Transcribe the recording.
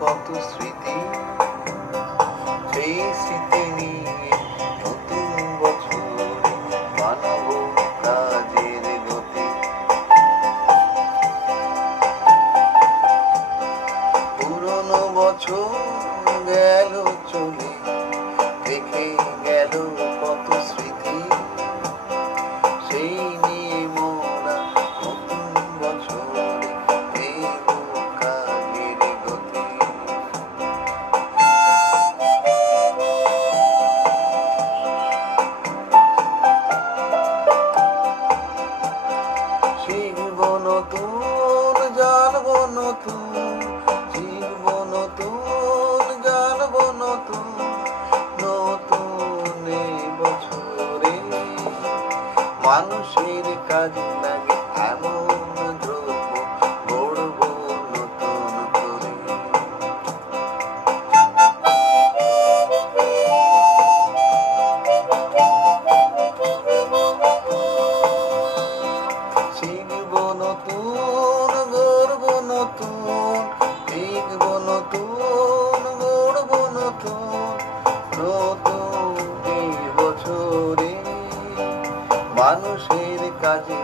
কত স্মৃতি, সেই স্মৃতি নিয়ে নতুন বছরে বানাবো কাজের গতি। পুরনো বছর গেল চলে, রেখে গেল কত স্মৃতি, সেই নিয়ে মোরা নতুন বছরে দেব কাজের গতি। শিখব নতুন, জানবো নতুন, শিখব নতুন, জানবো নতুন, নতুন এই বছরে মানুষের কাজে লাগে এমন দ্রব্য গড়ব নতুন করে। শিখব নতুন, গড়ব নতুন, শিখব নতুন, গড়ব নতুন, নতুন এই বছরে মানুষের কাজে